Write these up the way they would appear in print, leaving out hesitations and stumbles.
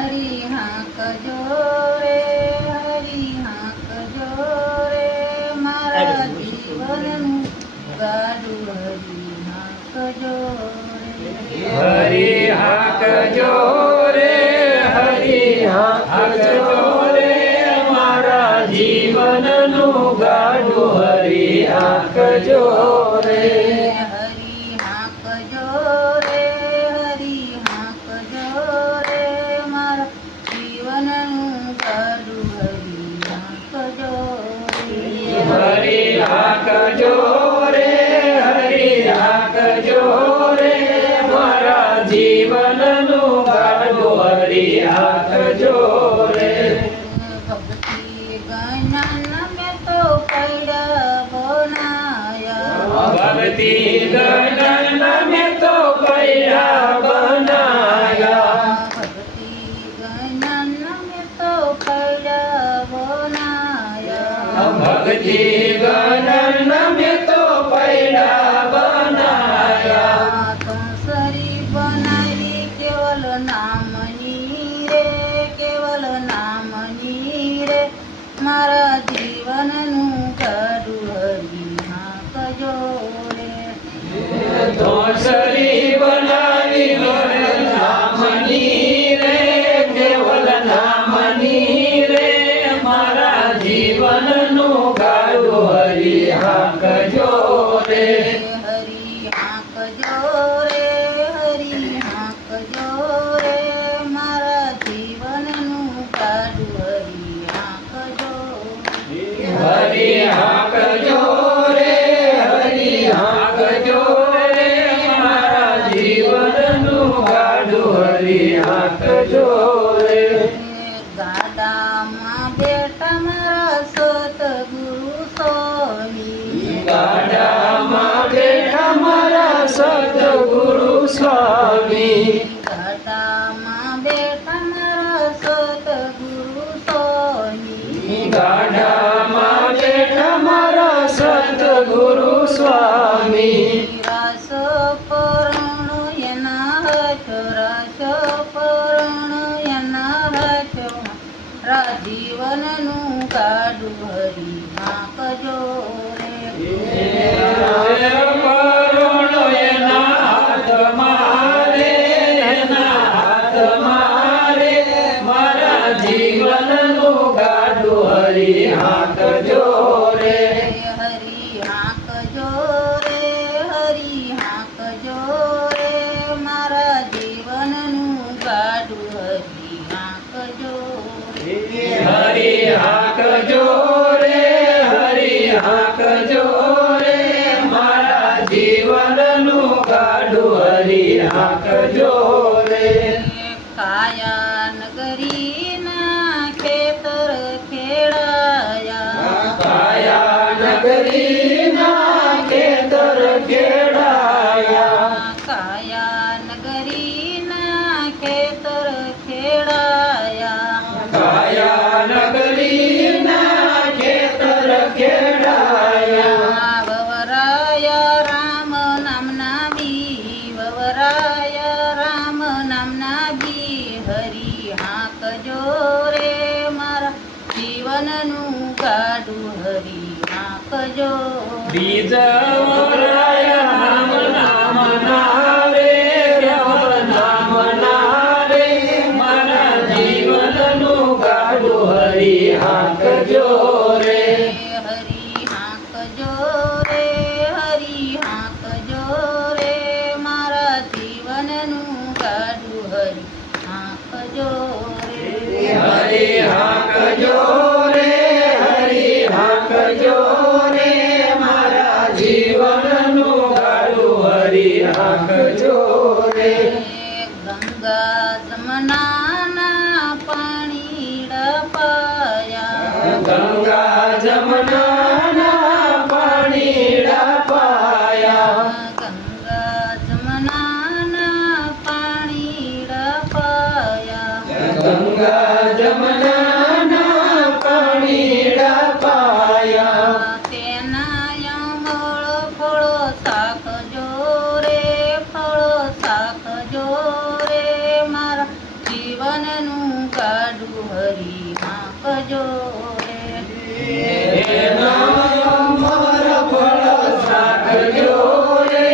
હરી હાંકજો રે, હરી હાંકજો રે, મારા જીવનનું ગાડું હરી હાંકજો રે. હરી હાંકજો રે, હરી હાંકજો રે, મારા જીવનનું ગાડું હરી હાંકજો રે. હરી હાંકજો રે, હરી હાંકજો રે, મારા જીવનનું ગાડું હરી હાંકજો રે. હરી હાંકજો રે, હરી હાંકજો રે, મારા જીવનનું ગાડું હરી હાંકજો રે. ભક્તિ ગણન મેં તો પૈડા બનાયા, ભક્તિ ગણન મેં તો પૈડા બનાયા, ભક્તિ ગણન મેં તો પૈડા બનાયા, ભક્તિ ગણન મેં તો પૈડા બનાયા. કંસરી બનાવી કેવલ નામની રે, કેવલ નામની રે, મારા જીવનનું ગાડું હરી હાંકજો રે. ધોસરી બનાવી નામની રે, કેવલ નામની રે, મારા જીવનનું ગાડું હરી હાંકજો રે. હરી હાંકજો રે, હરી હાંકજો રે, મારા જીવનનું ગાડું હરી હાંકજો રે. હરી હાંકજો રે, હરી હાંકજો રે, મારા જીવનનું ગાડું હરી હાંકજો રે. ગાડામાં બેઠા મારા સતગુરુ સ્વામી, ગાડામાં બેઠા મારા સદગુરુ સ્વામી, ગાડામાં બેઠા મારા સતગુરુ સ્વામી, ગાડામાં બેઠા મારા સદગુરુ સ્વામી. રાસ પરણ એના હાથ, રાસ પરણ એના હાથ, જીવનનું ગાડું હરી હાંકજો રે. કરુણો એના હાથમાં રે, એના હાથમાં રે, મારા જીવનનું ગાડું હરી હાંકજો રે. હરી હાંકજો રે, હરી હાંકજો રે, મારા જીવનનું ગાડું હરી હાંકજો રે. હરી હાંકજો રે, હરી હાંકજો રે, મારા જીવનનું ગાડું હરી હાંકજો રે. કાયા નગરીના ખેતર ખેડાયા, કાયા નગરીના ખેતર ખેડાયા, કાયા નગરીના ખેતર ખેડાયા, કાયા નગરીના ખેતર ખેડાયા. વવરાયા રામ નામના બી, વવરાયા રામ નામના બી, હરી હાંકજો રે, મારા જીવનનું ગાડું હરી હાંકજો. બીજ વરાયા રામ નામ નારે, રામ નામ નારે, મારા જીવનનું ગાડું હરી હાંકજો રે. હરી હાંકજો રે, હરી હાંકજો રે, મારા જીવનનું ગાડું હરી હાંકજો રે. હરી હાંકજો રે, હરી હાંકજો રે, મારા જીવનનું ગાડું હરી હાંકજો રે. ગંગા જમનાના પાણી ડપાયા, ગંગા જમનાના પાણી ડપાયા, ગંગા જમનાના પાણી ડપાયા, ગંગા જમનાના પાણી ડપાયા. તેના યમળ ફળો શાકજો રે, ફળો શાકજો રે, મારા જીવન જીવનનું ગાડું હરી હાંકજો રે અમર ફળ સાકજો રે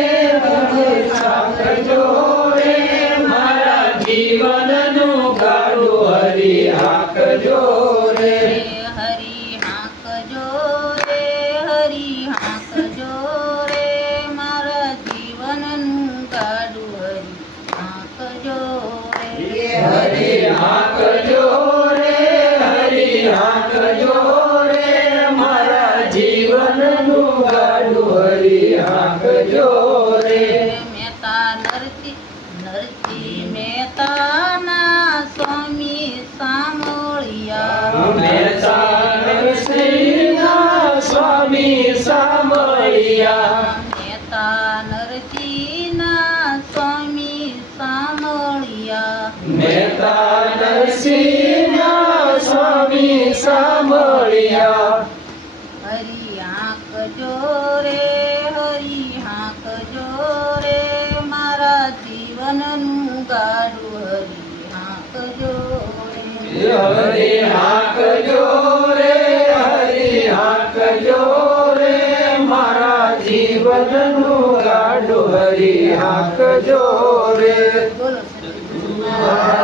સાકજો રે મારા જીવનનું ગાડું હરી હાંકજો રે હરી હાંકજો રે હરી હાંકજો રે મારા જીવનનું ગાડું હરી હાંકજો રે હરી હાંકજો રે હરી હાંકજો રે મારા જીવનનું ગાડું હરી હાંકજો રે મહેતા નરસિંહ મહેતાના સ્વામી સાંભળ્યા મહેતા નરસિંહના સ્વામી સાંભળ્યા મહેતા નરસિંહના સ્વામી સાંભળ્યા મહેતા નરસિંહના સ્વામી સાંભળ્યા હરી હાંકજો રે હરી હાંકજો રે મારા જીવનનું ગાડું હરી હાંકજો રે હરી હાંકજો રે હરી હાંકજો રે મારા જીવનનું ગાડું હરી હાંકજો રે બોલો સર.